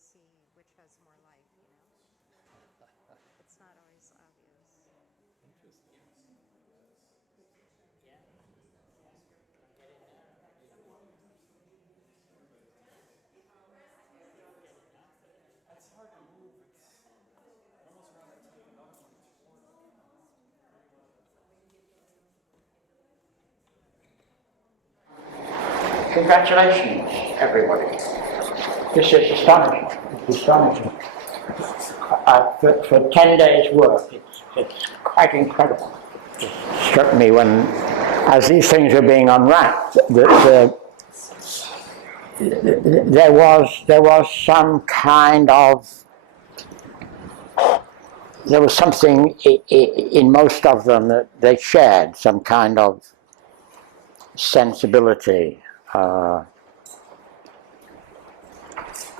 see which has more life, you know? It's not always obvious. Interesting. Yeah. It's hard to move. I'd almost rather take another one toward it. Congratulations, everybody. This is astonishing. It's astonishing. For 10 days' work, it's quite incredible. It struck me when, as these things were being unwrapped, that there was some kind of, there was something in most of them that they shared, some kind of sensibility.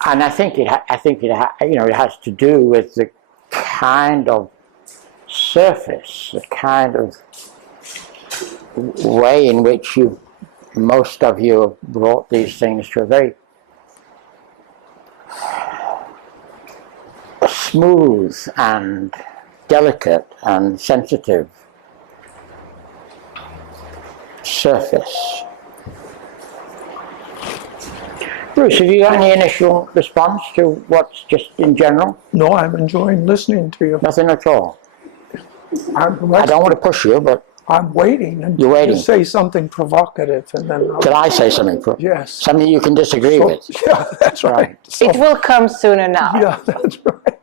And I think it has to do with the kind of surface, the kind of way in which most of you have brought these things to a very smooth and delicate and sensitive surface. Bruce, have you got any initial response to what's just in general? No, I'm enjoying listening to you. Nothing at all. I don't want to push you, but I'm waiting. And you're waiting. You say something provocative, and then Did I say something? Yes. Something you can disagree with. Yeah, that's right. So, it will come soon enough. yeah, that's right.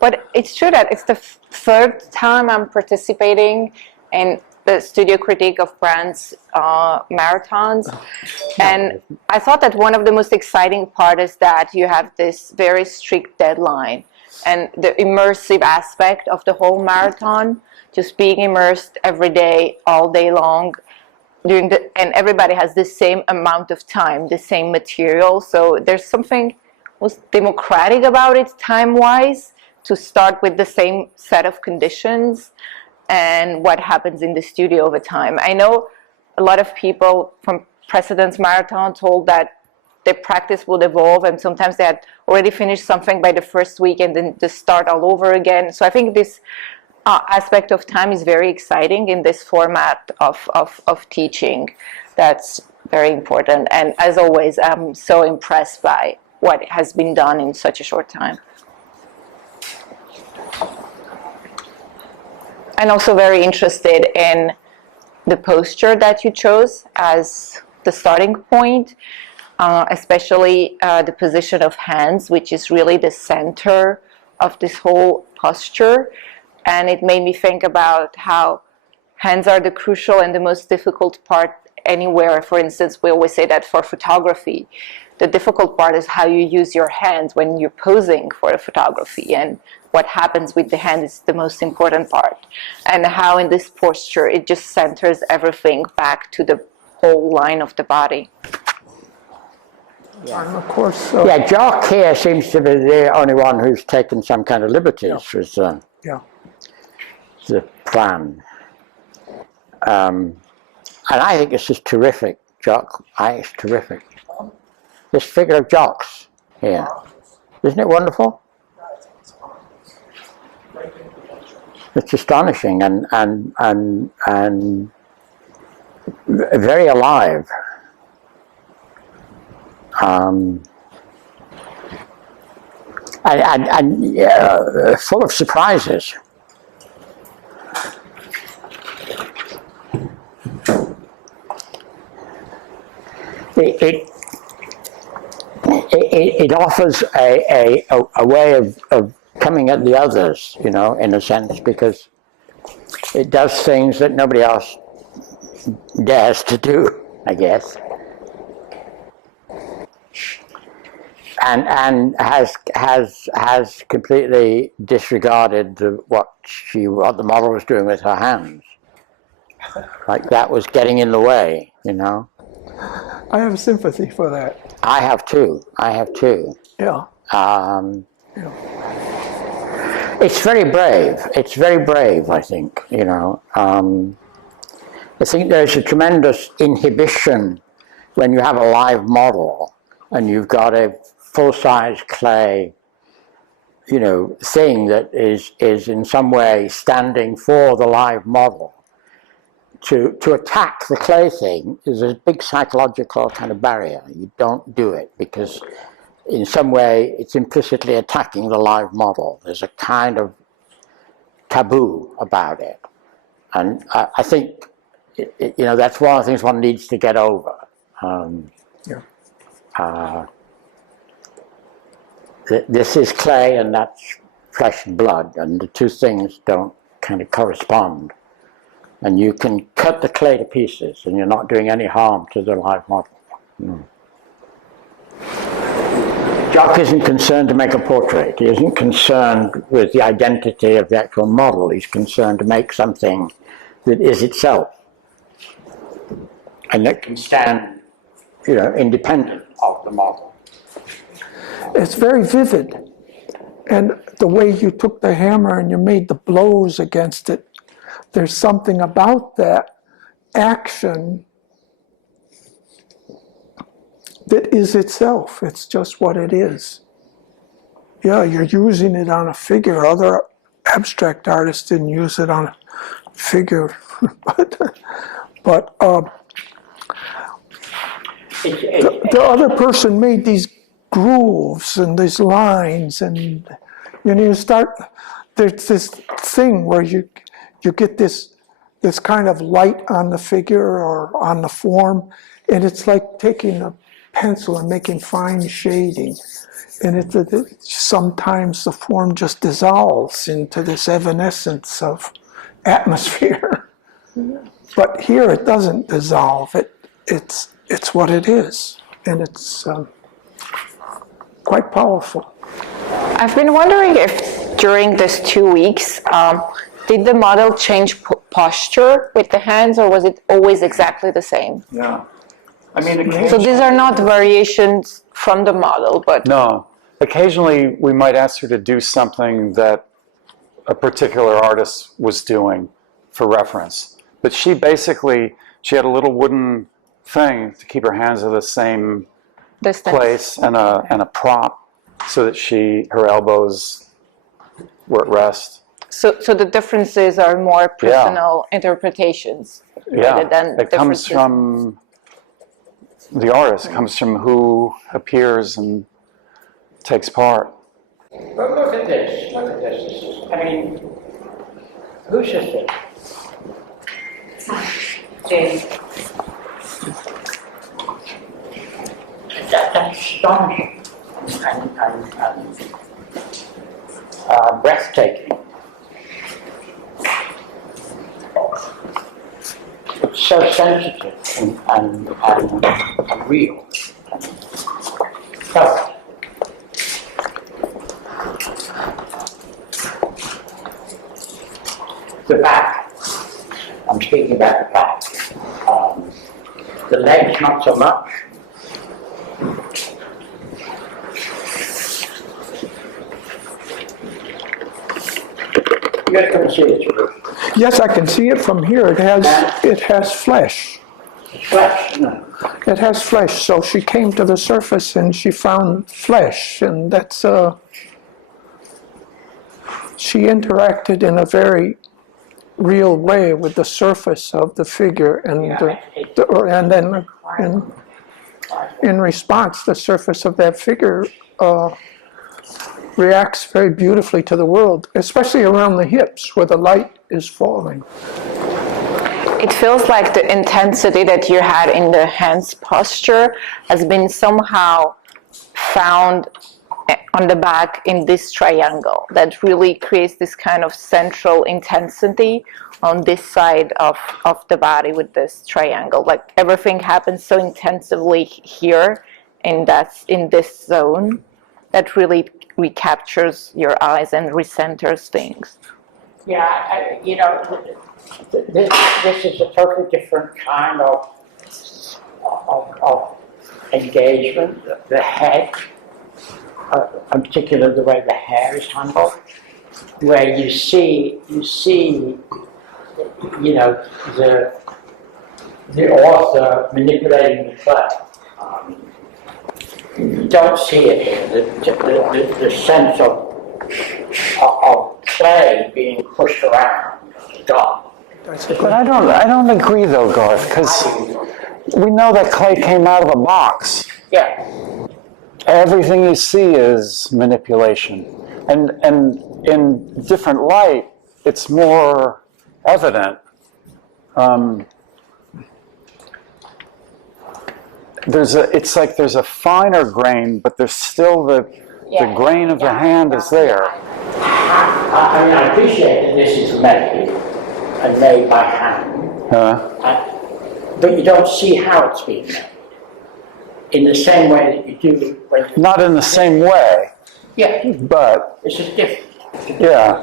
But it's true that it's the third time I'm participating in the studio critique of Brandt's marathons. And I thought that one of the most exciting part is that you have this very strict deadline and the immersive aspect of the whole marathon, just being immersed every day, all day long, and everybody has the same amount of time, the same material. So there's something most democratic about it time-wise, to start with the same set of conditions and what happens in the studio over time. I know a lot of people from precedent marathon told that their practice would evolve, and sometimes they had already finished something by the first week and then just start all over again. So I think this aspect of time is very exciting in this format of teaching. That's very important. And as always, I'm so impressed by what has been done in such a short time. And also very interested in the posture that you chose as the starting point, especially the position of hands, which is really the center of this whole posture. And it made me think about how hands are the crucial and the most difficult part anywhere. For instance, we always say that for photography, the difficult part is how you use your hands when you're posing for a photography, and what happens with the hand is the most important part. And how in this posture it just centers everything back to the whole line of the body. Yeah. And of course, yeah, Garth here seems to be the only one who's taken some kind of liberties with the plan. And I think this is terrific, Jock. I think it's terrific. This figure of Jock's here. Isn't it wonderful? It's astonishing and very alive. And full of surprises. It offers a way of coming at the others, you know, in a sense, because it does things that nobody else dares to do, I guess. And has completely disregarded what the model was doing with her hands. Like that was getting in the way, you know. I have sympathy for that. I have too. Yeah. It's very brave. It's very brave, I think, you know. I think there's a tremendous inhibition when you have a live model and you've got to full-size clay, thing that is in some way standing for the live model. To attack the clay thing is a big psychological kind of barrier. You don't do it because in some way it's implicitly attacking the live model. There's a kind of taboo about it. And I think, that's one of the things one needs to get over. This is clay and that's flesh and blood, and the two things don't kind of correspond. And you can cut the clay to pieces and you're not doing any harm to the live model. Jock isn't concerned to make a portrait. He isn't concerned with the identity of the actual model. He's concerned to make something that is itself and that can stand, independent of the model. It's very vivid. And the way you took the hammer and you made the blows against it, there's something about that action that is itself. It's just what it is. Yeah, you're using it on a figure. Other abstract artists didn't use it on a figure. but the other person made these grooves and these lines, and you start, there's this thing where you get this kind of light on the figure or on the form, and it's like taking a pencil and making fine shading, and sometimes the form just dissolves into this evanescence of atmosphere. But here it doesn't dissolve. It's what it is, and it's quite powerful. I've been wondering if during these 2 weeks, did the model change posture with the hands, or was it always exactly the same? Yeah. I mean, So these are not variations from the model, but... No. Occasionally, we might ask her to do something that a particular artist was doing for reference. But she had a little wooden thing to keep her hands at the same distance. place and a prop so that her elbows were at rest. So the differences are more personal interpretations rather than it comes from the artist. It comes from who appears and takes part. But look at this. Look at this. I mean, whose is it? That's astonishing and breathtaking. It's so sensitive and real. So, the back. I'm speaking about the back. The legs, not so much. You guys can see it. Yes, I can see it from here. It has flesh. Flesh, no. It has flesh. So she came to the surface and she found flesh, and that's she interacted in a very real way with the surface of the figure, and and then in response, the surface of that figure reacts very beautifully to the world, especially around the hips where the light is falling. It feels like the intensity that you had in the hands posture has been somehow found on the back in this triangle that really creates this kind of central intensity on this side of the body with this triangle. Like everything happens so intensively here in this zone that really recaptures your eyes and recenters things. Yeah, this is a totally different kind of engagement. The head, in particular the way the hair is handled, where you see, the author manipulating the clay. You don't see it here. The sense of clay being pushed around is gone. But I don't agree though, Garth, because we know that clay came out of a box. Yeah. Everything you see is manipulation, and in different light, it's more evident. It's like there's a finer grain, but there's still the grain of the hand is there. I mean, I appreciate that this is made and made by hand, but you don't see how it's being made in the same way that you do when you... Not in the same way. Yeah. But it's just different. Yeah.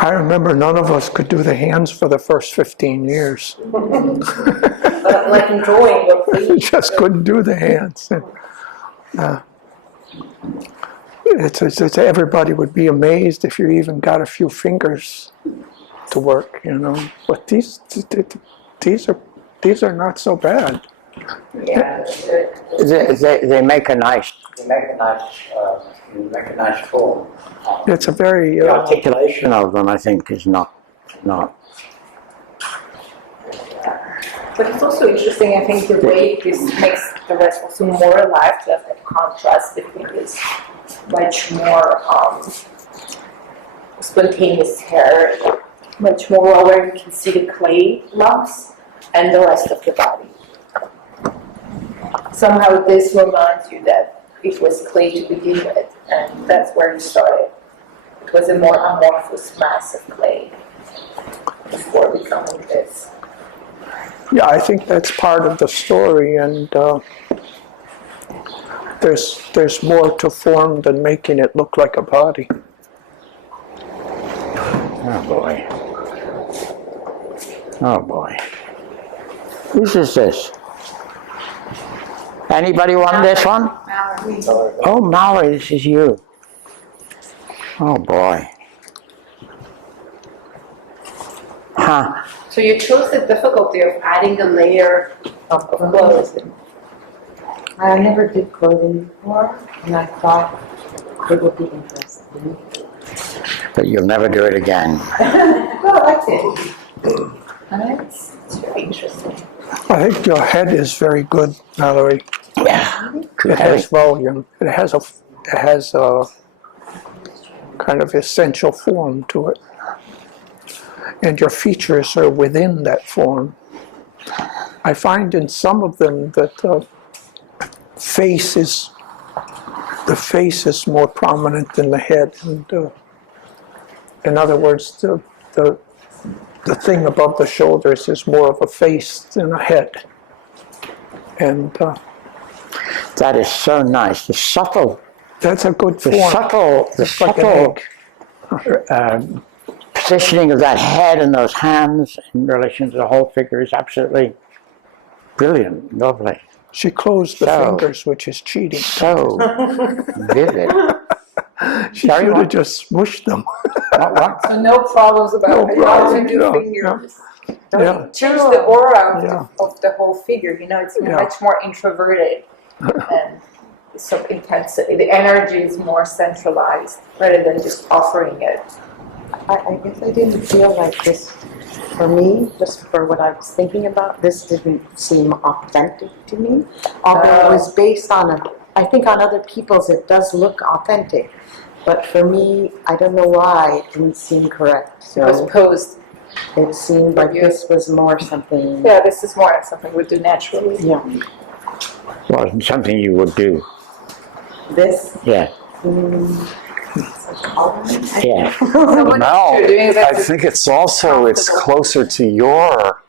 I remember none of us could do the hands for the first 15 years. Like in drawing, We just couldn't do the hands. It's everybody would be amazed if you even got a few fingers to work, you know. But these are not so bad. yeah. They make a nice form. It's a very The articulation of them, I think, is not. But it's also interesting, I think, the way this makes the rest also more alive, to have that contrast between this much more spontaneous hair, much more where you can see the clay lumps, and the rest of the body. Somehow this reminds you that it was clay to begin with, and that's where you started. It was a more amorphous mass of clay before becoming this. Yeah, I think that's part of the story, and there's more to form than making it look like a body. Oh boy. Oh boy. Whose is this? Anybody want this one? Mallory. Oh, Mallory, this is you. Oh boy. Huh. So you chose the difficulty of adding a layer of clothes. I never did clothing before, and I thought it would be interesting. But you'll never do it again. Well, I liked it. It's very interesting. I think your head is very good, Mallory. Yeah. It has volume. It has a kind of essential form to it. And your features are within that form. I find in some of them that the face is more prominent than the head. And in other words, the thing above the shoulders is more of a face than a head. And That is so nice. The subtle, that's a good the form. subtle, the It's like an subtle egg. positioning of that head and those hands in relation to the whole figure is absolutely brilliant, lovely. She closed the So- fingers, which is cheating. So vivid. She Sorry, should have what? just smushed them. What? So no problems about No how problem, to do no, fingers. Yeah. Change the aura Yeah. of the whole figure. You know, it's Yeah. much more introverted and so intensity. The energy is more centralized rather than just offering it. I guess I didn't feel like this, for me, just for what I was thinking about, this didn't seem authentic to me. Although it was based on I think on other people's it does look authentic. But for me, I don't know why it didn't seem correct. It was So posed. it seemed like this was more something, Yeah, this is more like something we do naturally. yeah. Well, something you would do. This, Yeah. Yeah. No, you're doing that I think it's closer to your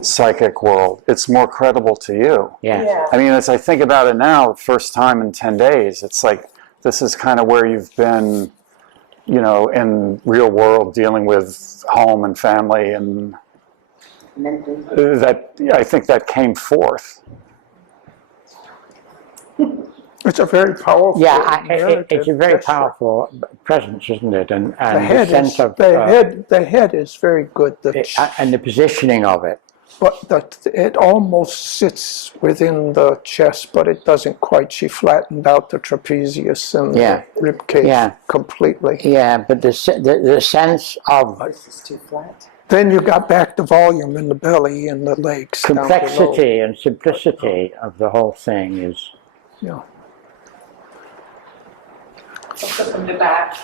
psychic world. It's more credible to you. Yeah. I mean, as I think about it now, first time in 10 days, it's like, this is kind of where you've been, you know, in real world dealing with home and family, and that, I think that came forth. It's a very powerful Yeah, narrative it's a very gesture. powerful presence, isn't it? And The head sense is, of the head is very good. and the positioning of it. but it almost sits within the chest, but it doesn't quite. She flattened out the trapezius and the rib cage completely. Yeah, but the sense of This is too flat. Then you got back the volume in the belly and the legs. complexity and simplicity of the whole thing is. Yeah. Also from the back,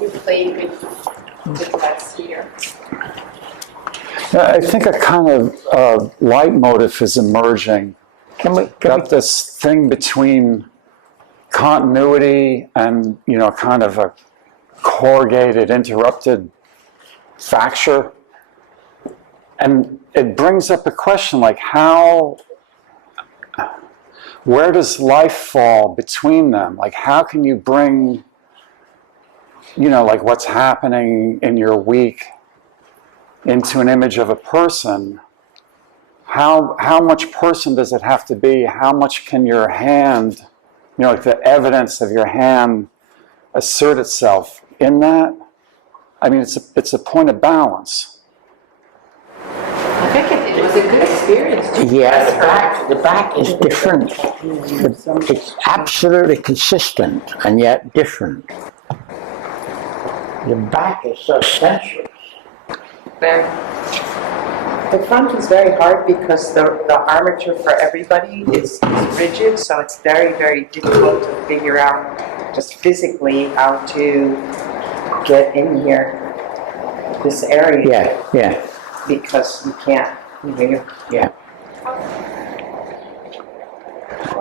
we played with last year. I think a kind of leitmotif is emerging. Got this thing between continuity and, kind of a corrugated, interrupted fracture. And it brings up a question like where does life fall between them? Like how can you bring, like what's happening in your week into an image of a person? How much person does it have to be? How much can your hand, like the evidence of your hand assert itself in that? I mean, it's a point of balance. I think it was a good experience. Yeah, the back is different. It's absolutely consistent and yet different. The back is so sensuous. The front is very hard because the armature for everybody is rigid, so it's very, very difficult to figure out just physically how to get in here, this area. Yeah. Because you can't. Yeah.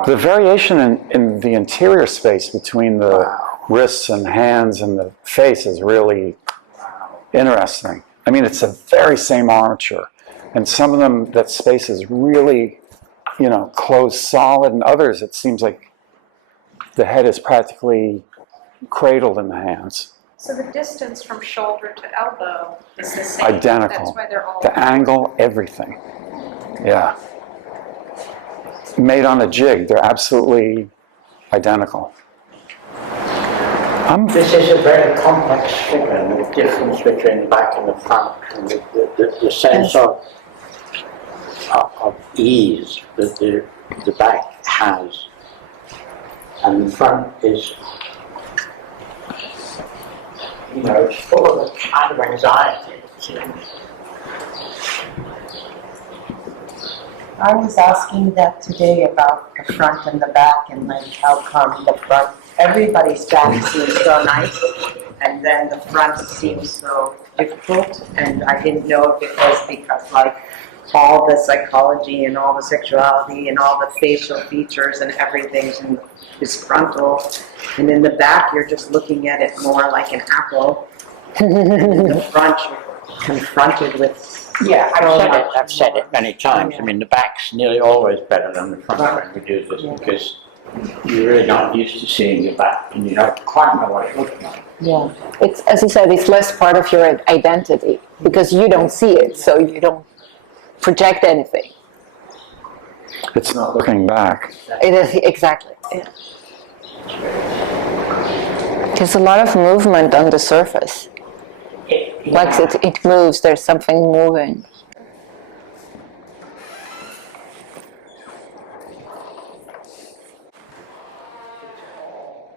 The variation in the interior space between the wrists and hands and the face is really interesting. I mean, it's the very same armature. And some of them, that space is really, closed solid, and others, it seems like the head is practically cradled in the hands. So the distance from shoulder to elbow is the same. Identical. That's why they're all The angle, everything. Yeah. Made on a jig. They're absolutely identical. This is a very complex figure, the difference between the back and the front, and the sense of ease that the back has, and the front is, it's full of a kind of anxiety. I was asking that today about the front and the back, and like how come the front, everybody's back seems so nice, and then the front seems so difficult, and I didn't know if it was because like all the psychology and all the sexuality and all the facial features and everything is frontal, and in the back you're just looking at it more like an apple, and in the front you're confronted with. Yeah, I've said it many times. I mean, the back's nearly always better than the front when we do this, because you're really not used to seeing the back, and you don't quite know what it looks like. Yeah. It's, as you said, it's less part of your identity because you don't see it, so you don't project anything. It's not looking back. It is, exactly. Yeah. There's a lot of movement on the surface. Like it moves, there's something moving.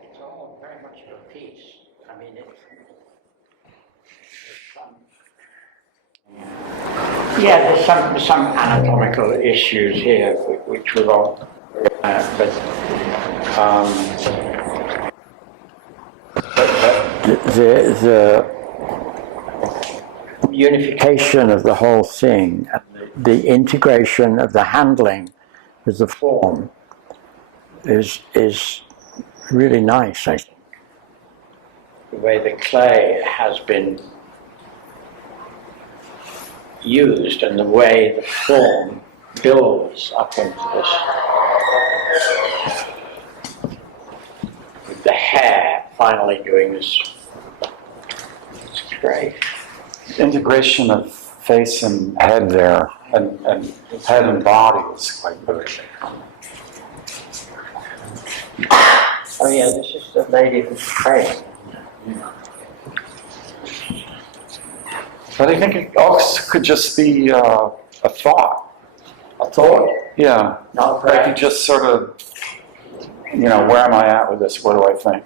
It's all very much of a piece. I mean, there's some anatomical issues here which we won't, but the unification of the whole thing, the integration of the handling with the form is really nice, I think. The way the clay has been used and the way the form builds up into this. With the hair finally doing this. It's great. Integration of face and head there, and head and body is quite good. Oh yeah, this is the lady who's praying. But I think it also could just be a a thought. A thought. Yeah. Not Like you just sort of, where am I at with this? What do I think?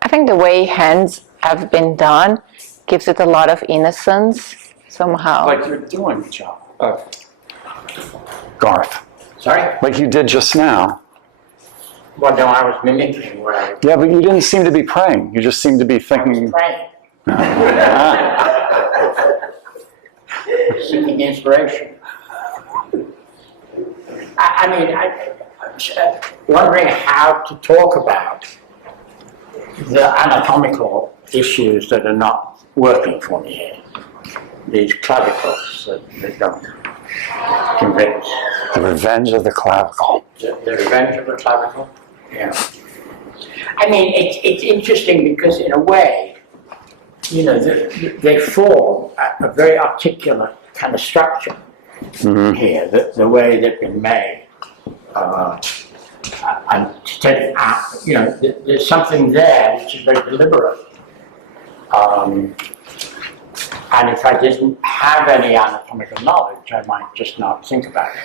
I think the way hands have been done gives it a lot of innocence somehow. Like you're doing, John. Garth. Sorry? Like you did just now. Well, no, I was mimicking what I was Yeah, but you didn't seem to be praying. You just seemed to be thinking. praying. Seeking inspiration. I'm wondering how to talk about the anatomical issues that are not working for me here. These clavicles that don't convince. The revenge of the clavicle. The revenge of the clavicle? Yeah. It's interesting because in a way, they form a very articulate kind of structure here, the way they've been made. And there's something there which is very deliberate. And if I didn't have any anatomical knowledge, I might just not think about it.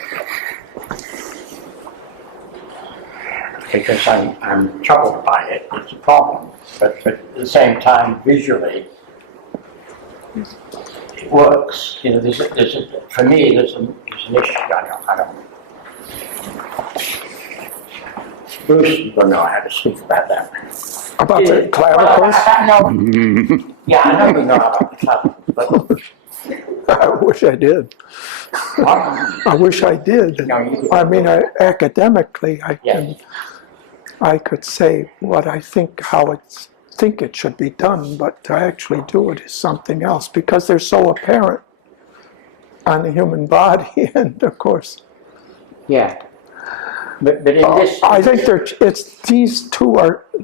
Because I'm troubled by it, it's a problem. But at the same time, visually, it works. For me, there's an issue. I don't. Bruce will know how to speak about that. About the clavicles? I know we know about the clavicles, but I wish I did. I wish I did. No, you did. Academically, Yes. I could say what I think, how I think it should be done, but to actually do it is something else because they're so apparent on the human body, and of course. Yeah. But in this, I think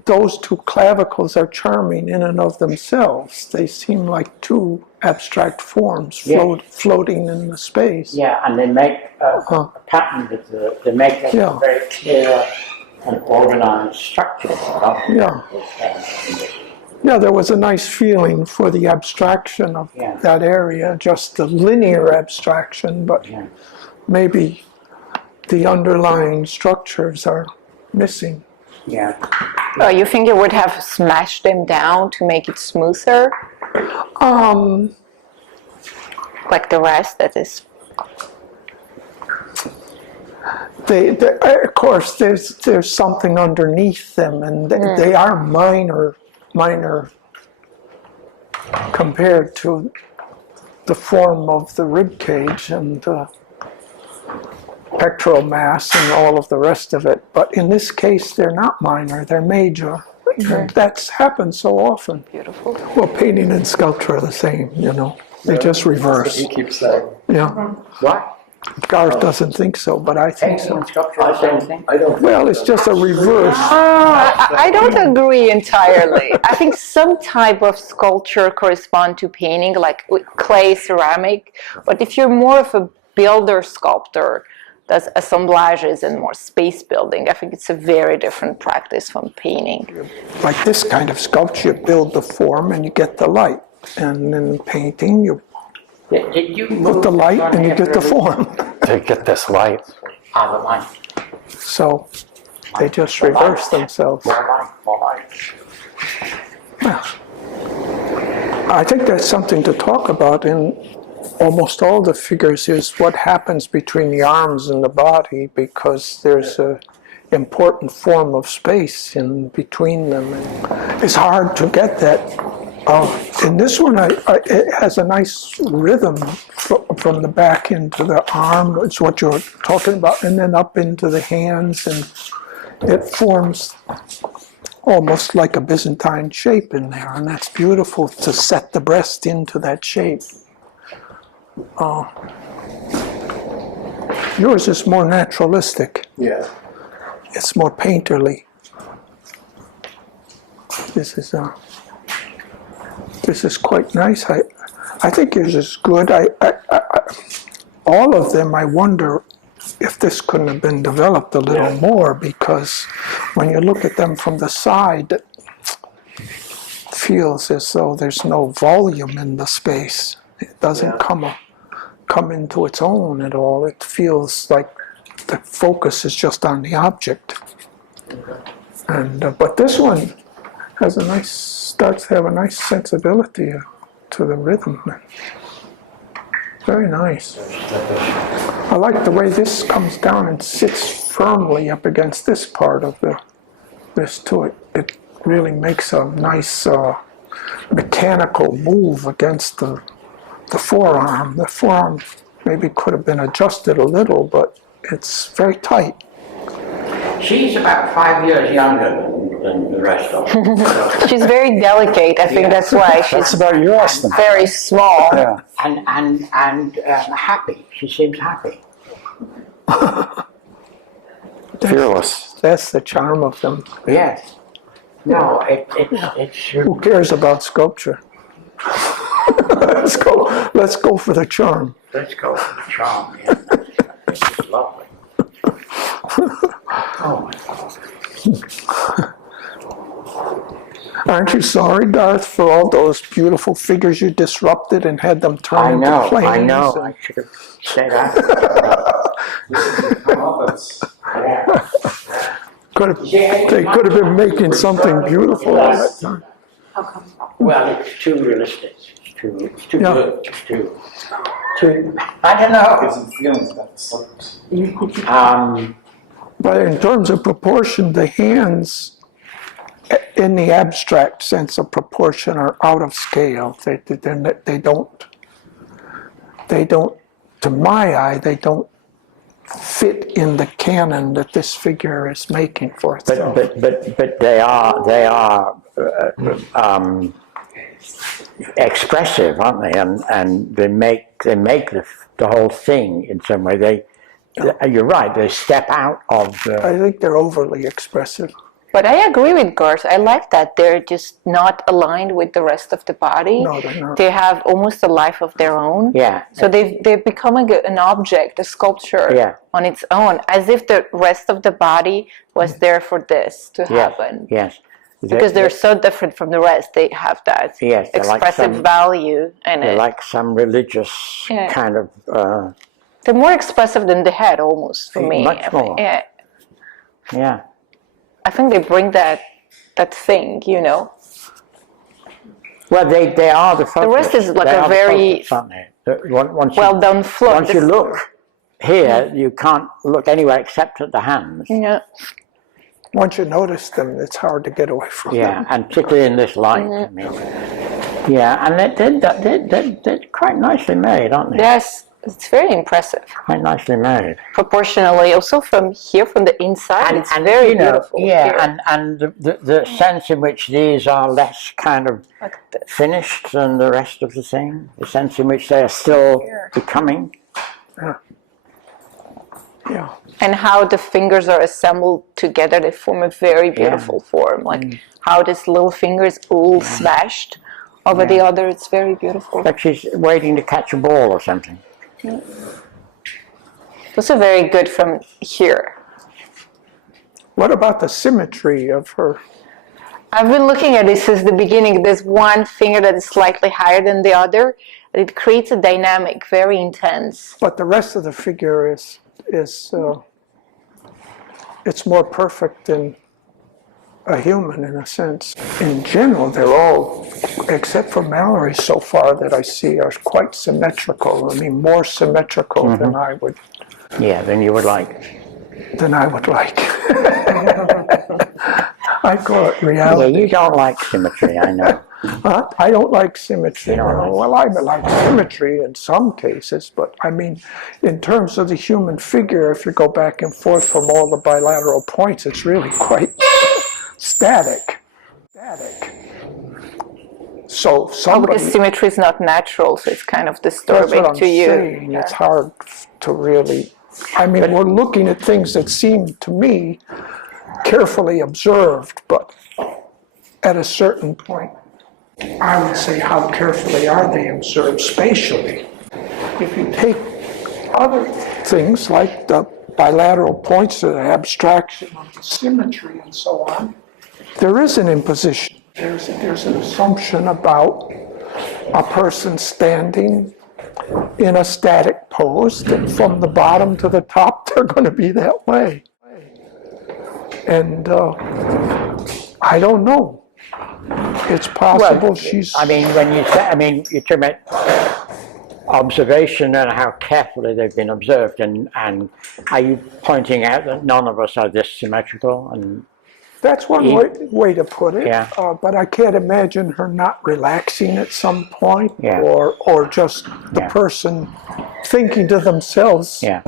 those two clavicles are charming in and of themselves. They seem like two abstract forms floating in the space. yeah, and they make a pattern they make a Yeah. very clear and organized structure. Yeah. Yeah, there was a nice feeling for the abstraction of that area, just the linear abstraction, but maybe the underlying structures are missing. Yeah. Oh, you think you would have smashed them down to make it smoother? Like the rest, that is. Of course, there's something underneath them, and they are minor compared to the form of the rib cage and the pectoral mass and all of the rest of it. But in this case, they're not minor; they're major. And that's happened so often. Beautiful. Well, painting and sculpture are the same, They just reverse. He keeps saying. Yeah. What? Garth doesn't think so, but I think Painting so. and sculpture are the same thing? I don't. Well, it's just a reverse. I don't agree entirely. I think some type of sculpture correspond to painting, like with clay, ceramic. But if you're more of a builder sculptor, does assemblages and more space building, I think it's a very different practice from painting. Like this kind of sculpture, you build the form and you get the light. And in painting, you Did you put the light and you get the form. To get this light. The light. So they just reverse themselves. More light. I think that's something to talk about in almost all the figures, is what happens between the arms and the body, because there's a important form of space in between them. And it's hard to get that. In this one, it has a nice rhythm from the back into the arm. It's what you're talking about, and then up into the hands, and it forms almost like a Byzantine shape in there, and that's beautiful to set the breast into that shape. Yours is more naturalistic. Yeah. It's more painterly. This is quite nice. I think yours is good. All of them, I wonder if this couldn't have been developed a little more, because when you look at them from the side, it feels as though there's no volume in the space. It doesn't come come into its own at all. It feels like the focus is just on the object. And but this one has a nice, starts to have a nice sensibility to the rhythm. Very nice. I like the way this comes down and sits firmly up against this part of this too. It really makes a nice mechanical move against the forearm. The forearm maybe could have been adjusted a little, but it's very tight. She's about 5 years younger than the rest of them. She's very delicate. I think that's why That's she's about your estimate. very small. Yeah. And happy. She seems happy. Fearless. That's the charm of them. Yes. No, it's Who cares about sculpture? Let's go for the charm. let's go for the charm. Yeah. It's lovely. Oh my God. Aren't you sorry, Garth, for all those beautiful figures you disrupted and had them turn I into know, planes? I know. I should have said that. They could have been making something beautiful all that time. Well, it's too realistic. It's too Yeah. good. It's too. I don't know. Some feelings about the sculptors. But in terms of proportion, the hands, in the abstract sense of proportion, are out of scale. They don't, to my eye, they don't fit in the canon that this figure is making for itself. But they are expressive, aren't they? And they make the whole thing in some way. You're right. They step out of the. I think they're overly expressive. But I agree with Garth. I like that they're just not aligned with the rest of the body. No, they're not. They have almost a life of their own. Yeah. So they're becoming an object, a sculpture Yeah. on its own, as if the rest of the body was there for this to happen. Yes. Because they're so different from the rest, they have that Yes, they're like expressive some- value in They're it. like some religious Yeah. kind of. They're more expressive than the head, almost, for me. Much more. Yeah. Yeah. I think they bring that thing, you know. Well, they are the focus. The rest is like They a are the very focus, aren't they? Once well done flow. Once you look here, you can't look anywhere except at the hands. Yeah. Once you notice them, it's hard to get away from Yeah, them. and particularly in this light. I mean, yeah, and they're quite nicely made, aren't they? Yes, it's very impressive. Quite nicely made. Proportionally, also from here, from the inside, it's very you know, beautiful. yeah, here. and the sense in which these are less kind of Like this. finished than the rest of the thing. The sense in which they are still becoming. Yeah. And how the fingers are assembled together, they form a very beautiful form. Like how this little finger is all smashed over the other, it's very beautiful. Like she's waiting to catch a ball or something. Also very good from here. What about the symmetry of her? I've been looking at this since the beginning. There's one finger that is slightly higher than the other. It creates a dynamic, very intense. But the rest of the figure is it's more perfect than a human in a sense. In general, they're all, except for Mallory so far that I see, are quite symmetrical. I mean, more symmetrical than I would Than you would like. I call it Yeah, reality. you don't like symmetry, I know. Huh? I don't like symmetry. You don't like Well, I like symmetry in some cases, but I mean, in terms of the human figure, if you go back and forth from all the bilateral points, it's really quite static. So somebody, Because symmetry is not natural, so it's kind of that's disturbing what I'm to you. saying. It's hard to really, I mean, we're looking at things that seem to me carefully observed, but at a certain point, I would say, how carefully are they observed spatially? If you take other things like the bilateral points, the abstraction of the symmetry and so on, there is an imposition. There's an assumption about a person standing in a static pose, that from the bottom to the top, they're going to be that way. And I don't know. It's possible Well, she's. I mean, when you say, I mean, you're talking about observation and how carefully they've been observed, and are you pointing out that none of us are this symmetrical? And That's one way to put it. Yeah. But I can't imagine her not relaxing at some point, Yeah. or just the Yeah. person thinking to themselves. yeah,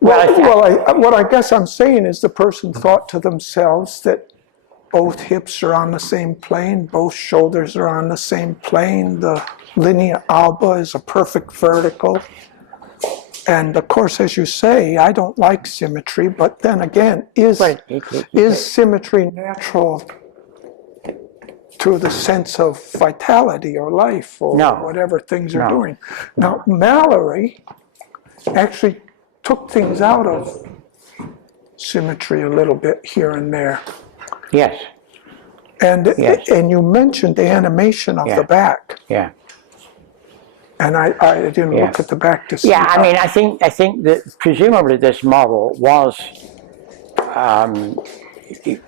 What I guess I'm saying is the person thought to themselves that both hips are on the same plane, both shoulders are on the same plane, the linea alba is a perfect vertical. And of course, as you say, I don't like symmetry, but then again, is symmetry natural to the sense of vitality or life or No. whatever things are No. doing? Now, Mallory actually took things out of symmetry a little bit here and there. yes, And Yes. and you mentioned the animation of Yeah. the back, yeah. and I didn't Yes. look at the back to see. Yeah, I mean, I think that presumably this model was,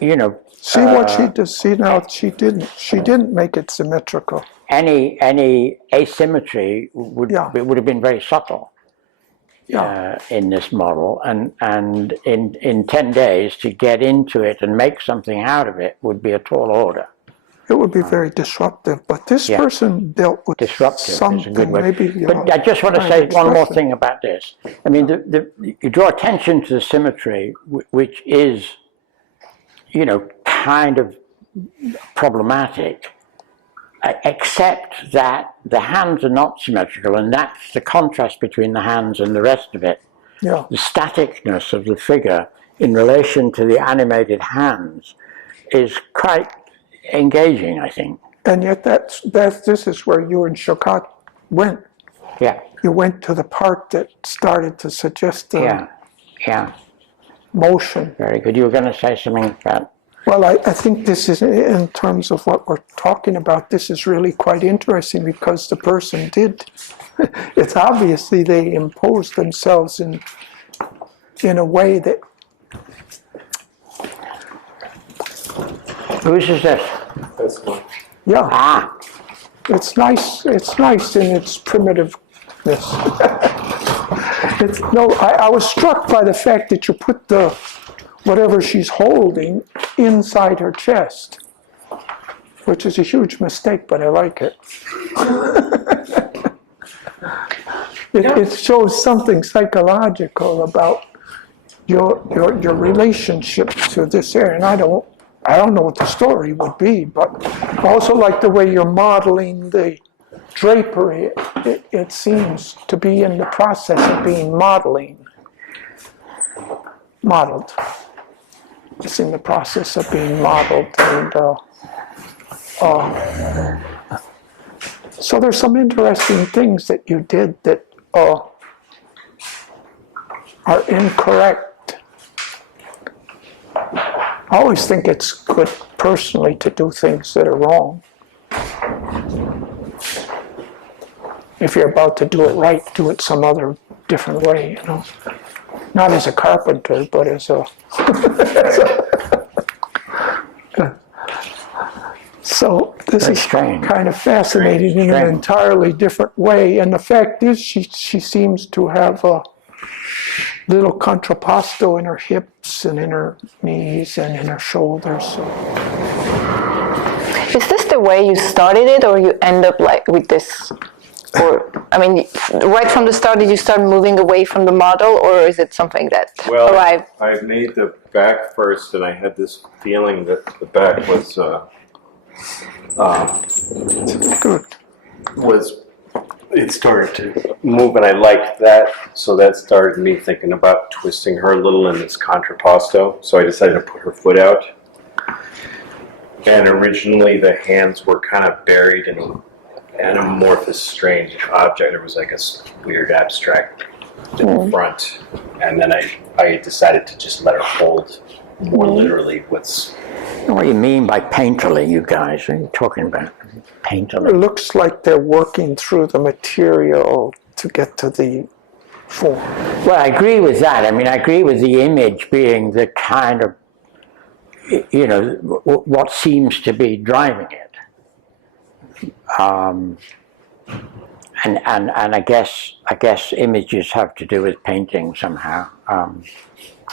you know, See what she did. See now, she didn't make it symmetrical. any asymmetry would Yeah. would have been very subtle in this model, and in 10 days to get into it and make something out of it would be a tall order. It would be very disruptive. But this Yeah. person dealt with Disruptive something. is a good word. Maybe. But I just want to kind say of one more expression. thing about this. I mean, you draw attention to the symmetry, which is, you know, kind of problematic, except that the hands are not symmetrical, and that's the contrast between the hands and the rest of it. Yeah. The staticness of the figure in relation to the animated hands is quite engaging, I think. And yet this is where you and Choghakate went. Yeah, You went to the part that started to suggest the yeah, motion. very good. You were going to say something about. Well, I think this is, in terms of what we're talking about, this is really quite interesting because the person did, it's obviously they imposed themselves in a way that. Whose is this? That's one. Yeah, Ah, it's nice in its primitiveness. I was struck by the fact that you put whatever she's holding inside her chest, which is a huge mistake, but I like it. It shows something psychological about your relationship to this area, and I don't know what the story would be, but I also like the way you're modeling the drapery. It seems to be in the process of being modeled. It's in the process of being modeled, and so there's some interesting things that you did that are incorrect. I always think it's good personally to do things that are wrong. If you're about to do it right, do it some other different way, you know. Not as a carpenter, but as a... So this Very is strange. kind of fascinating in an entirely different way. And the fact is she seems to have a little contrapposto in her hips and in her knees and in her shoulders. So. Is this the way you started it, or you end up like with this? Or, I mean, right from the start, did you start moving away from the model, or is it something that arrived? I made the back first, and I had this feeling that the back was it started to move, and I liked that, so that started me thinking about twisting her a little in this contrapposto. So I decided to put her foot out, and originally the hands were kind of buried in an amorphous, strange object. There was like a weird abstract in the front, and then I decided to just let her hold more literally what's. what do you mean by painterly, you guys? What are you talking about? Painterly. It looks like they're working through the material to get to the form. Well, I agree with that. I mean, I agree with the image being the kind of, what seems to be driving it. And I guess images have to do with painting somehow.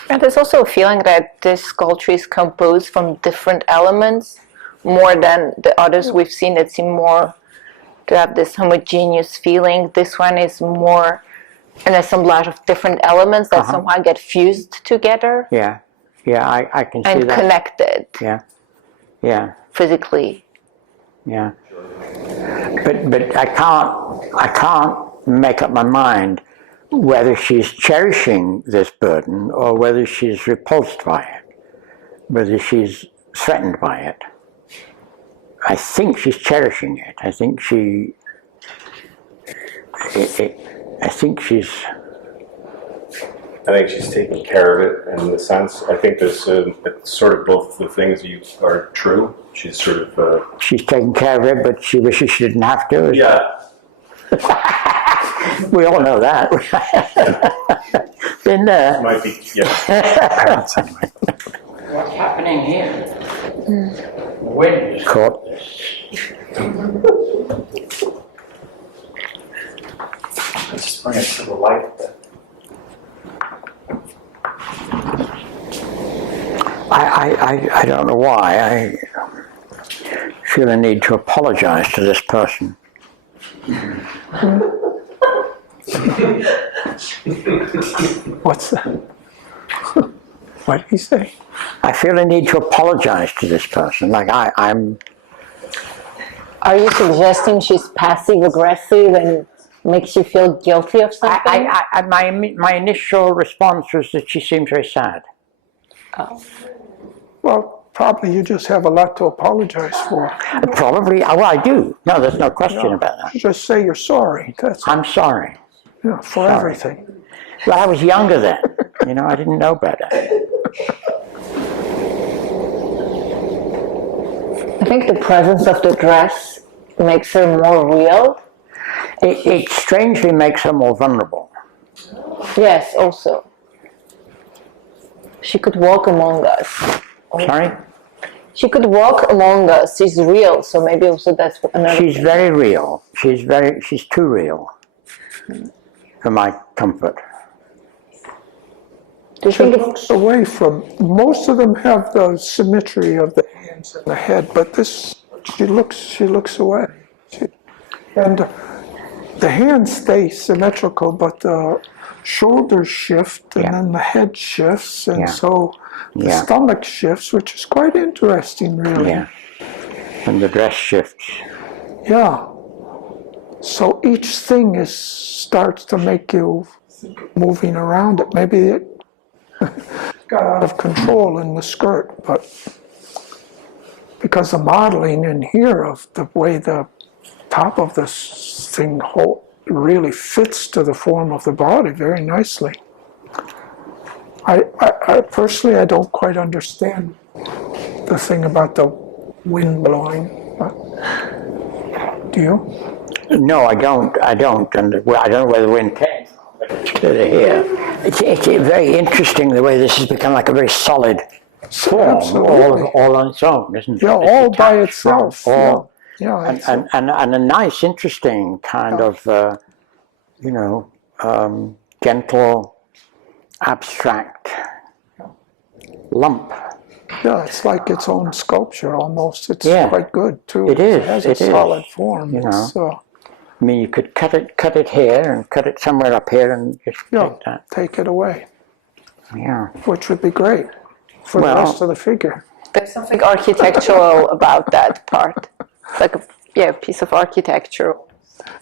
And there's also a feeling that this sculpture is composed from different elements more than the others we've seen that seem more to have this homogeneous feeling. This one is more an assemblage of different elements that somehow get fused together. Yeah, I can see and that. Connected. Yeah. Physically. Yeah. But I can't make up my mind whether she's cherishing this burden or whether she's repulsed by it, whether she's threatened by it. I think she's cherishing it. I think she's. I think she's taking care of it in the sense. I think there's sort of both the things you are true. She's sort of. She's taking care of it, but she wishes she didn't have to. Yeah. We all know that. Been there. Might be. Yeah. What's happening here? Wind caught this. Just bring it to the light a bit. I don't know why. I feel a need to apologize to this person. What's that? What did he say? I feel a need to apologize to this person. Like I'm. Are you suggesting she's passive aggressive and makes you feel guilty of something? My initial response was that she seemed very sad. Oh. Well, probably you just have a lot to apologize for. Probably. Well, I do. No, there's no question about that. Just say you're sorry. That's I'm sorry. for everything. Well, I was younger then. I didn't know better. I think the presence of the dress makes her more real. It strangely makes her more vulnerable. Yes, also. She could walk among us. Sorry? She could walk among us. She's real, so maybe also that's another She's thing. very real. She's too real for my comfort. Do you She think looks away from, most of them have the symmetry of the hands and the head, but this, she looks away. And the hands stay symmetrical, but the shoulders shift, and then the head shifts, and so the stomach shifts, which is quite interesting, really. Yeah. And the dress shifts. Yeah. So each thing starts to make you moving around it. Maybe it got out of control in the skirt, but because the modeling in here of the way the top of this thing really fits to the form of the body very nicely. I personally, I don't quite understand the thing about the wind blowing. Do you? No, I don't. And I don't know where the wind came from, but it's here. It's very interesting the way this has become like a very solid form, all on its own, isn't it? Yeah, It's all by detached from itself. all- Yeah. And a nice, interesting kind of, gentle, abstract lump. Yeah, it's like its own sculpture almost. It's quite good too. It is. It has a solid form. I mean, you could cut it here and cut it somewhere up here and just take that. Take it away. Yeah. Which would be great for the rest of the figure. There's something architectural about that part. It's like a piece of architecture.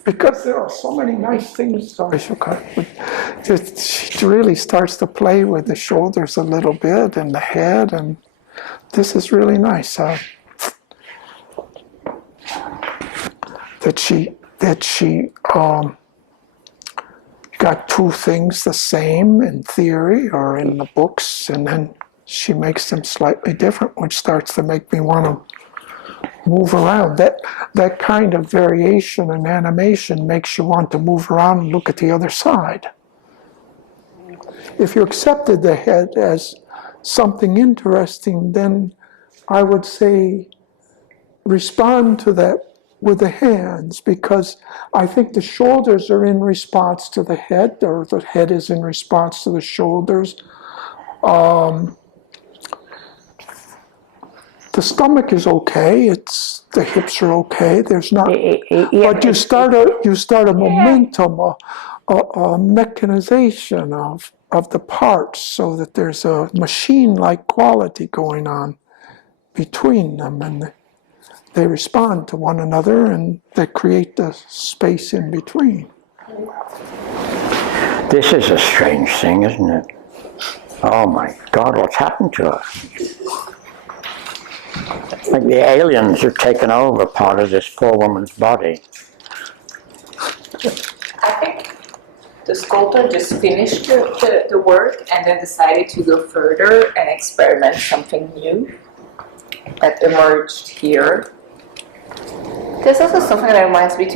Because there are so many nice things, it really starts to play with the shoulders a little bit and the head, and this is really nice. That she got two things the same in theory or in the books, and then she makes them slightly different, which starts to make me want to move around. That kind of variation and animation makes you want to move around and look at the other side. If you accepted the head as something interesting, then I would say respond to that with the hands, because I think the shoulders are in response to the head, or the head is in response to the shoulders. The stomach is okay. The hips are okay. There's not, but you start a momentum, a mechanization of the parts, so that there's a machine-like quality going on between them, and they respond to one another, and they create the space in between. This is a strange thing, isn't it? Oh my God, what's happened to her? Like the aliens have taken over part of this poor woman's body. I think the sculptor just finished the work and then decided to go further and experiment something new that emerged here. There's also something that reminds me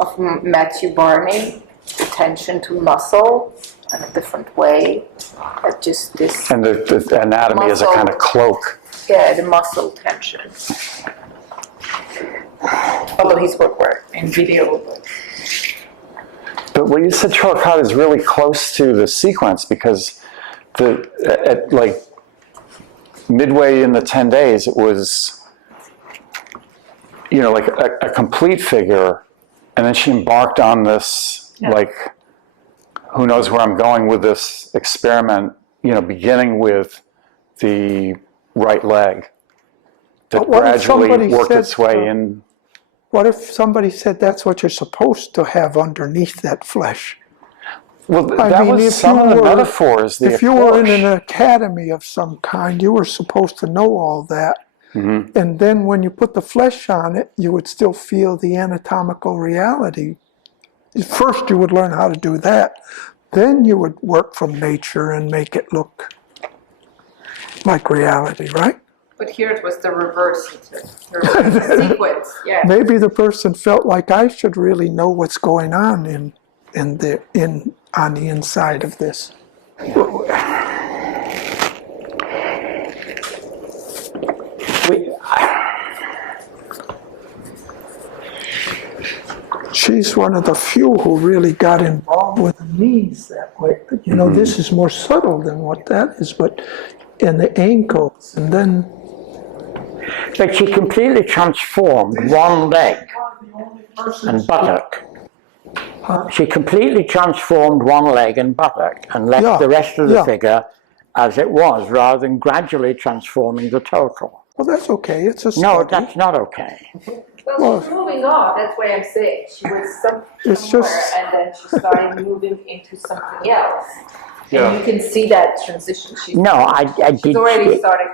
of Matthew Barney, attention to muscle in a different way. Just this. And the anatomy muscle, is a kind of cloak. Yeah, the muscle tension. Although his work were in video. But what you said, Choghakate, is really close to the sequence, because at like midway in the 10 days, it was, like a complete figure, and then she embarked on this, like, who knows where I'm going with this experiment, beginning with the right leg that gradually worked its way in. What if somebody said that's what you're supposed to have underneath that flesh? Well, that was some of the metaphors. If you were in an academy of some kind, you were supposed to know all that. Mm-hmm. And then when you put the flesh on it, you would still feel the anatomical reality. First, you would learn how to do that. Then you would work from nature and make it look like reality, right? But here it was the reverse. The sequence, yeah. Maybe the person felt like I should really know what's going on on the inside of this. She's one of the few who really got involved with the knees that way. This is more subtle than what that is, and the ankles, and then. But she completely transformed one leg and buttock. She completely transformed one leg and buttock and left the rest of the figure as it was, rather than gradually transforming the total. Well, that's okay. It's a study. No, that's not okay. Well, she's moving on. That's why I'm saying she was somewhere, and then she started moving into something else. Yeah. And you can see that transition. She's already started.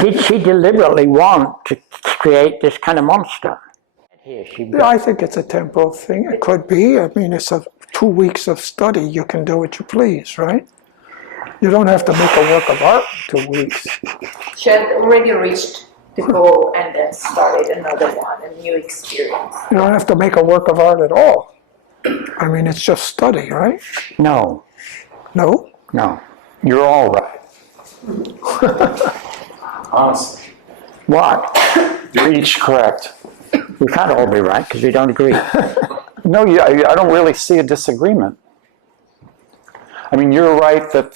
Did she deliberately want to create this kind of monster? I think it's a temporal thing. It could be. I mean, it's 2 weeks of study. You can do what you please, right? You don't have to make a work of art in 2 weeks. She had already reached the goal and then started another one, a new experience. You don't have to make a work of art at all. I mean, it's just study, right? No. No? No. You're all right. Honestly. What? You're each correct. We can't all be right because we don't agree. No, I don't really see a disagreement. I mean, you're right that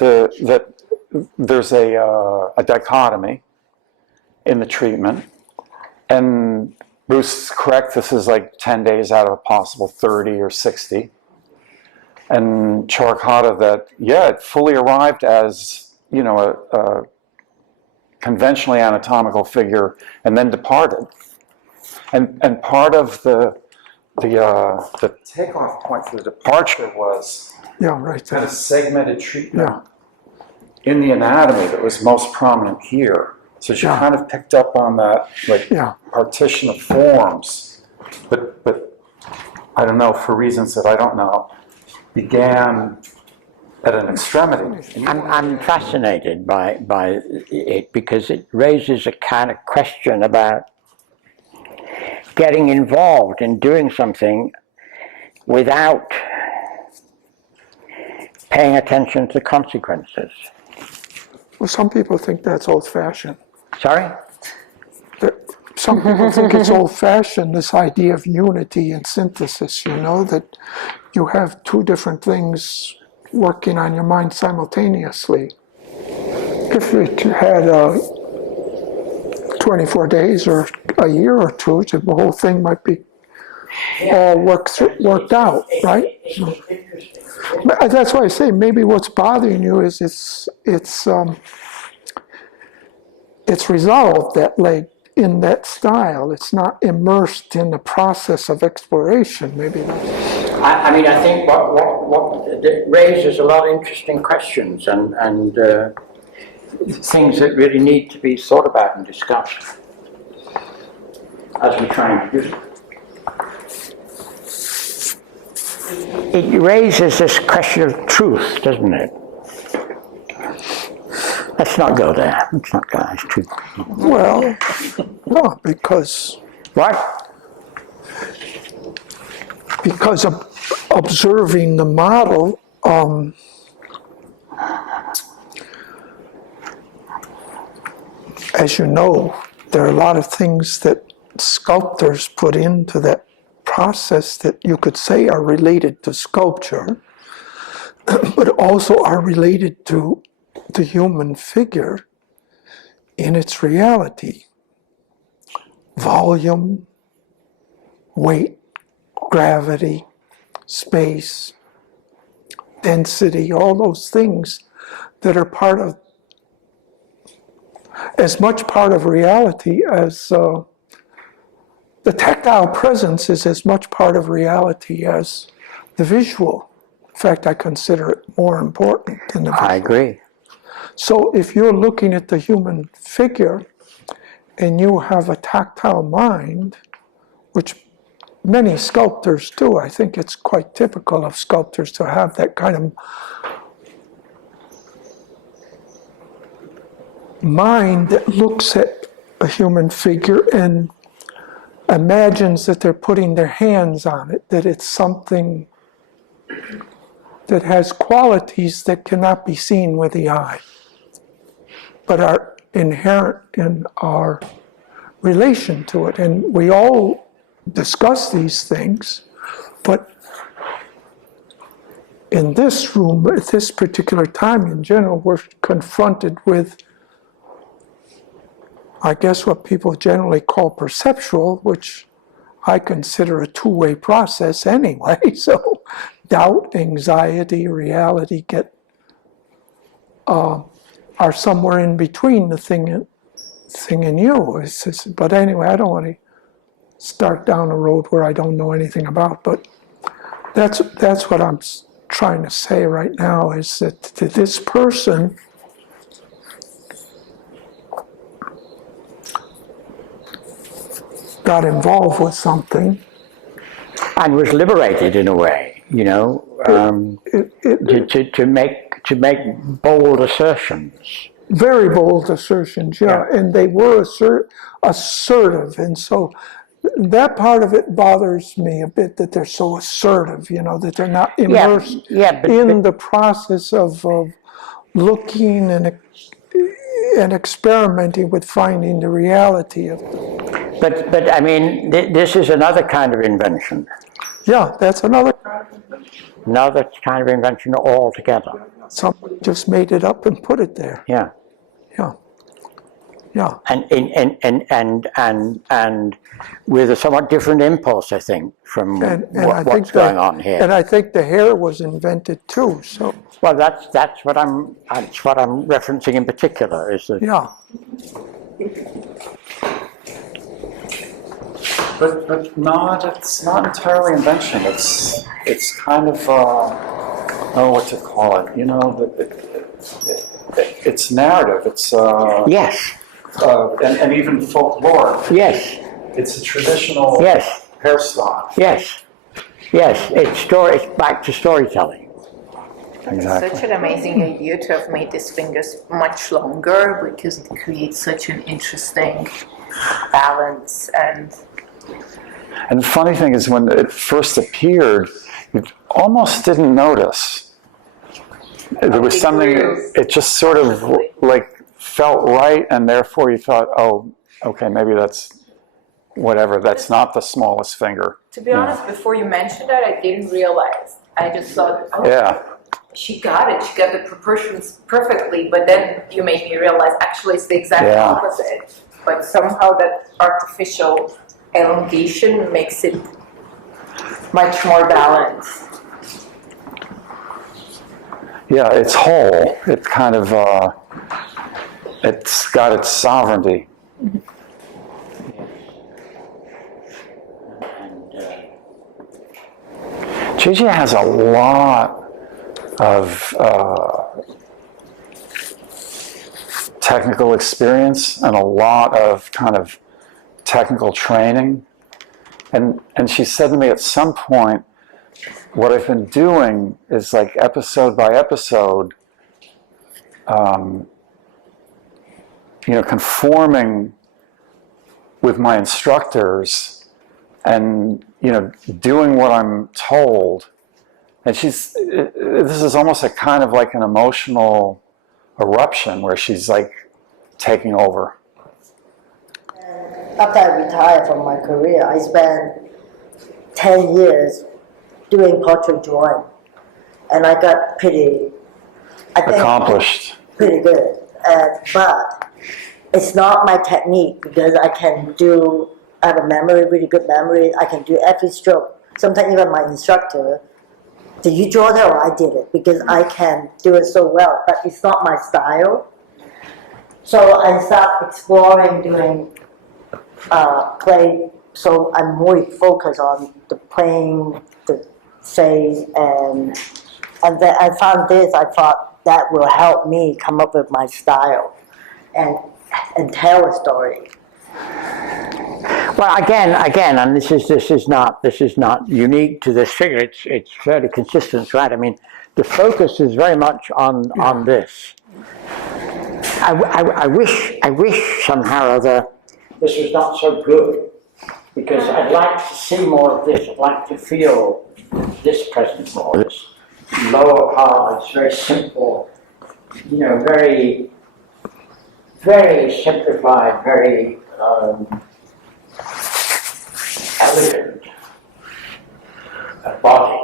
there's a dichotomy in the treatment, and Bruce is correct. This is like 10 days out of a possible 30 or 60. And Choghakate, that it fully arrived as a conventionally anatomical figure, and then departed. And part of the takeoff point for the departure was kind of segmented treatment in the anatomy that was most prominent here. So she kind of picked up on that partition of forms, but I don't know, for reasons that I don't know, began at an extremity. I'm fascinated by it because it raises a kind of question about getting involved in doing something without paying attention to consequences. Well, some people think that's old-fashioned. Sorry? Some people think it's old-fashioned, this idea of unity and synthesis, you know, that you have two different things working on your mind simultaneously. If you had 24 days or a year or two, the whole thing might be all worked out, right? But that's why I say maybe what's bothering you is it's resolved that like in that style. It's not immersed in the process of exploration. Maybe that's... I mean, I think what it raises a lot of interesting questions and things that really need to be thought about and discussed as we try and do. It raises this question of truth, doesn't it? Let's not go there. Let's not go there. It's too... Well, no, because... What? Because of observing the model, as you know, there are a lot of things that sculptors put into that process that you could say are related to sculpture, but also are related to the human figure in its reality. Volume, weight, gravity, space, density, all those things that are part of, as much part of reality as the tactile presence is as much part of reality as the visual. In fact, I consider it more important than the visual. I agree. So if you're looking at the human figure and you have a tactile mind, which many sculptors do, I think it's quite typical of sculptors to have that kind of mind that looks at a human figure and imagines that they're putting their hands on it, that it's something that has qualities that cannot be seen with the eye, but are inherent in our relation to it. And we all discuss these things, but in this room, at this particular time in general, we're confronted with, I guess, what people generally call perceptual, which I consider a two-way process anyway. So doubt, anxiety, reality are somewhere in between the thing and you. But anyway, I don't want to start down a road where I don't know anything about. But that's what I'm trying to say right now, is that this person got involved with something and was liberated in a way, you know, to make bold assertions. Very bold assertions, yeah. And they were assertive, and so that part of it bothers me a bit, that they're so assertive, you know, that they're not immersed in the process of looking and experimenting with finding the reality of it. But I mean, this is another kind of invention. Yeah, that's another Another kind of invention altogether. Somebody just made it up and put it there. Yeah. Yeah. Yeah. And with a somewhat different impulse, I think, from what's going on here. And I think the hair was invented too. So. Well, that's what I'm referencing in particular, is that. Yeah. But no, it's not entirely invention. It's kind of what to call it? You know, it's narrative. It's yes. And even folklore. Yes. It's a traditional hairstyle. Yes. Yes. It's back to storytelling. exactly. Such an amazing idea to have made these fingers much longer because it creates such an interesting balance and And the funny thing is, when it first appeared, you almost didn't notice. There was something, it just sort of like felt right, and therefore you thought, oh, okay, maybe that's whatever, that's not the smallest finger. to be honest, before you mentioned that, I didn't realize. I just thought, oh, Yeah. she got it. She got the proportions perfectly. But then you made me realize actually it's the exact Yeah. opposite. But somehow that artificial elongation makes it much more balanced. Yeah, it's whole. It kind of, it's got its sovereignty. Gigi has a lot of technical experience and a lot of kind of technical training. And she said to me at some point, what I've been doing is like episode by episode, conforming with my instructors and, doing what I'm told. And this is almost a kind of like an emotional eruption where she's like taking over. After I retired from my career, I spent 10 years doing portrait drawing. And I got pretty, I think, Accomplished. pretty good. But it's not my technique because I have a memory, really good memory. I can do every stroke. Sometimes even my instructor, did you draw that or I did it? Because I can do it so well, but it's not my style. So I started exploring doing clay. So I'm more focused on the playing, the face, and then I found this. I thought that will help me come up with my style and tell a story. Well, again, and this is not unique to this figure. It's fairly consistent, right? I mean, the focus is very much on this. I wish somehow or other this was not so good, because I'd like to see more of this. I'd like to feel this present more. This lower part is very simple, very, very simplified, very elegant body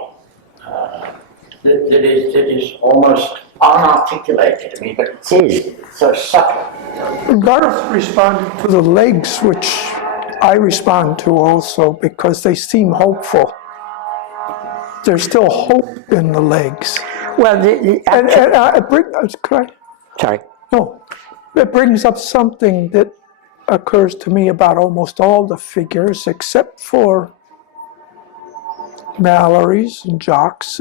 that is almost unarticulated. I mean, but it is. It's so subtle. Garth responded to the legs, which I respond to also because they seem hopeful. There's still hope in the legs. Well, it brings up something that occurs to me about almost all the figures, except for Mallory's and Jock's,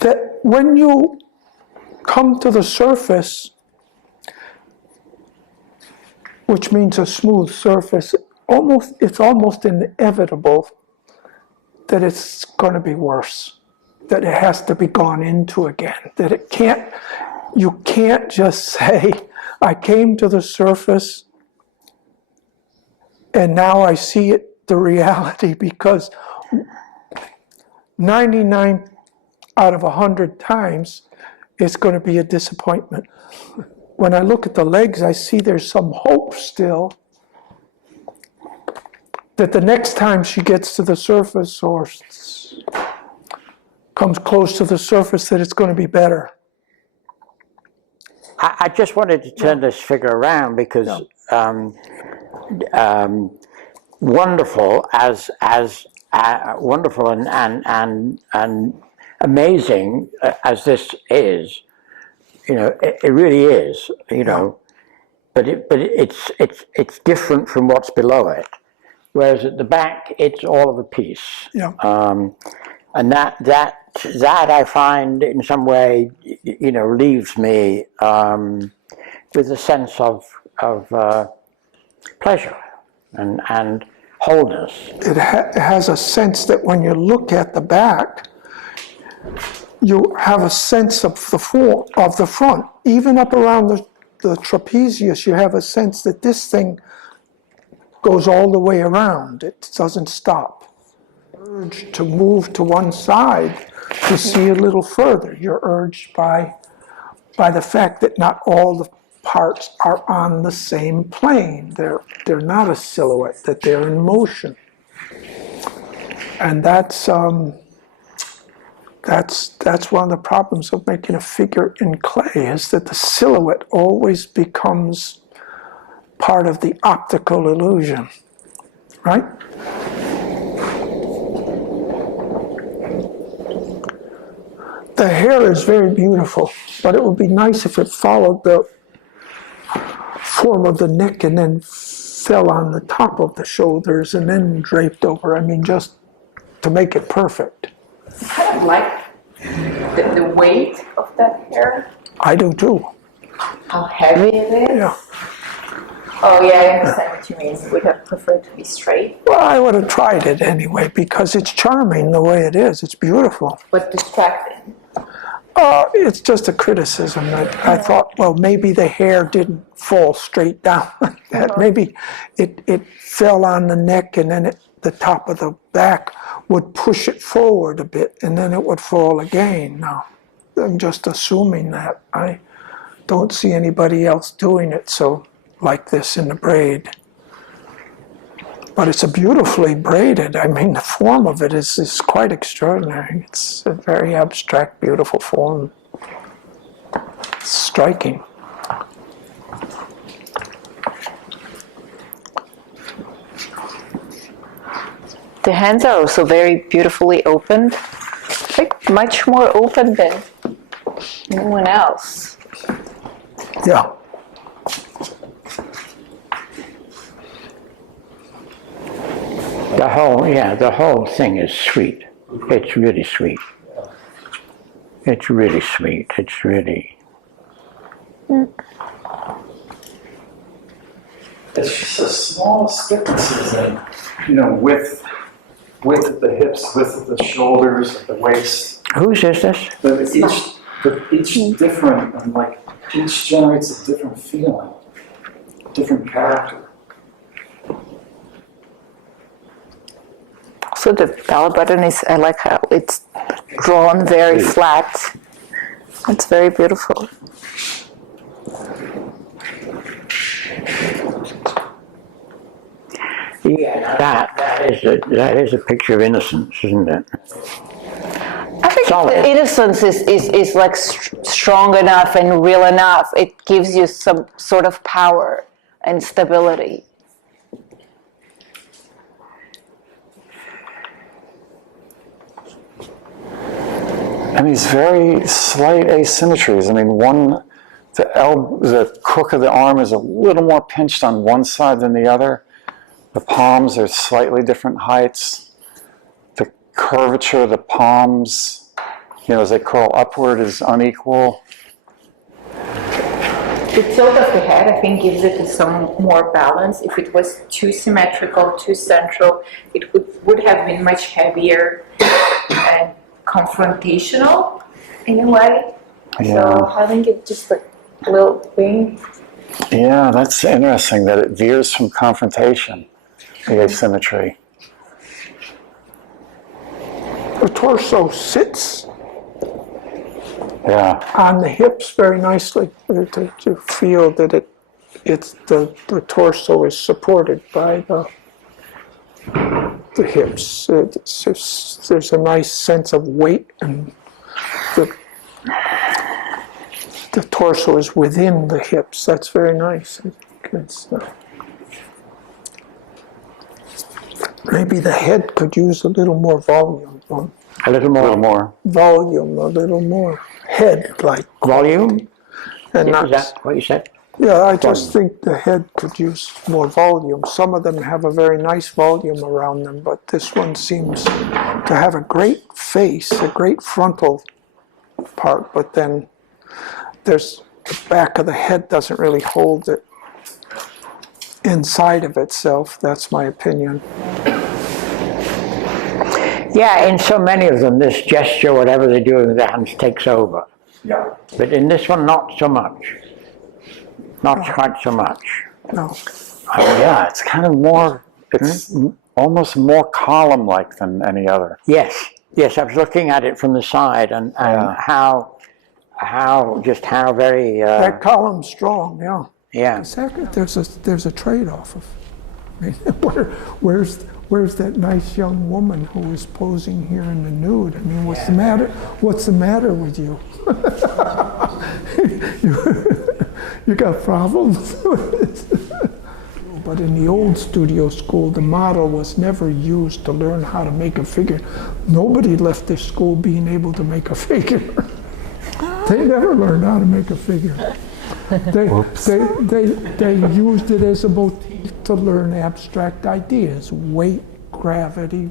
that when you come to the surface, which means a smooth surface, it's almost inevitable that it's going to be worse, that it has to be gone into again, that you can't just say, I came to the surface and now I see it, the reality, because 99 out of 100 times it's going to be a disappointment. When I look at the legs, I see there's some hope still that the next time she gets to the surface or comes close to the surface that it's going to be better. I just wanted to turn this figure around because wonderful wonderful and amazing as this is, it really is, but it's different from what's below it. Whereas at the back, it's all of a piece. Yeah. And that I find in some way, leaves me with a sense of pleasure and wholeness. It has a sense that when you look at the back, you have a sense of the form of the front. Even up around the trapezius, you have a sense that this thing goes all the way around. It doesn't stop. Urge to move to one side to see a little further. You're urged by the fact that not all the parts are on the same plane. They're not a silhouette, that they're in motion. And that's one of the problems of making a figure in clay, is that the silhouette always becomes part of the optical illusion, right? The hair is very beautiful, but it would be nice if it followed the form of the neck and then fell on the top of the shoulders and then draped over. I mean, just to make it perfect. Kind of like the weight of that hair, I do too. how heavy it is. Yeah. Oh yeah, I understand what you mean. You would have preferred to be straight, Well, I would have tried it anyway because it's charming the way it is. It's beautiful. but distracting. It's just a criticism that I thought, well, maybe the hair didn't fall straight down like that. Maybe it fell on the neck and then the top of the back would push it forward a bit and then it would fall again. Now, I'm just assuming that. I don't see anybody else doing it so like this in the braid. But it's a beautifully braided. I mean, the form of it is quite extraordinary. It's a very abstract, beautiful form. It's striking. The hands are also very beautifully opened, like much more open than anyone else. Yeah. The whole thing is sweet. It's really sweet. It's really sweet. It's really. It's just the smallest differences in, width of the hips, width of the shoulders, of the waist. Whose is this? Each different, and like each generates a different feeling, different character. So the belly button is, I like how it's drawn very flat. It's very beautiful. Yeah, that is a picture of innocence, isn't it? I think the innocence is like strong enough and real enough. It gives you some sort of power and stability. And these very slight asymmetries. I mean, the crook of the arm is a little more pinched on one side than the other. The palms are slightly different heights. The curvature of the palms, as they curl upward, is unequal. The tilt of the head, I think, gives it some more balance. If it was too symmetrical, too central, it would have been much heavier and confrontational in a way. Yeah. So having it just a little thing. Yeah, that's interesting that it veers from confrontation, the asymmetry. The torso sits Yeah. on the hips very nicely to feel that the torso is supported by the hips. There's a nice sense of weight, and the torso is within the hips. That's very nice. Maybe the head could use a little more volume. A little more. Volume, a little more head, like Volume? and Is not. that what you said? Yeah, I just think the head could use more volume. Some of them have a very nice volume around them, but this one seems to have a great face, a great frontal part, but then there's the back of the head doesn't really hold it inside of itself. That's my opinion. Yeah, in so many of them, this gesture, whatever they do with their hands, takes over. Yeah. But in this one, not so much. Not quite so much. No. Yeah, it's kind of more, it's almost more column-like than any other. Yes, yes, I was looking at it from the side and Yeah. how very, That column's strong, yeah. yeah. Exactly. There's a trade-off of, I mean, where's that nice young woman who was posing here in the nude? I mean, what's the matter? What's the matter with you? you got problems? But in the old studio school, the model was never used to learn how to make a figure. Nobody left their school being able to make a figure. They never learned how to make a figure. They used it as a motif to learn abstract ideas, weight, gravity,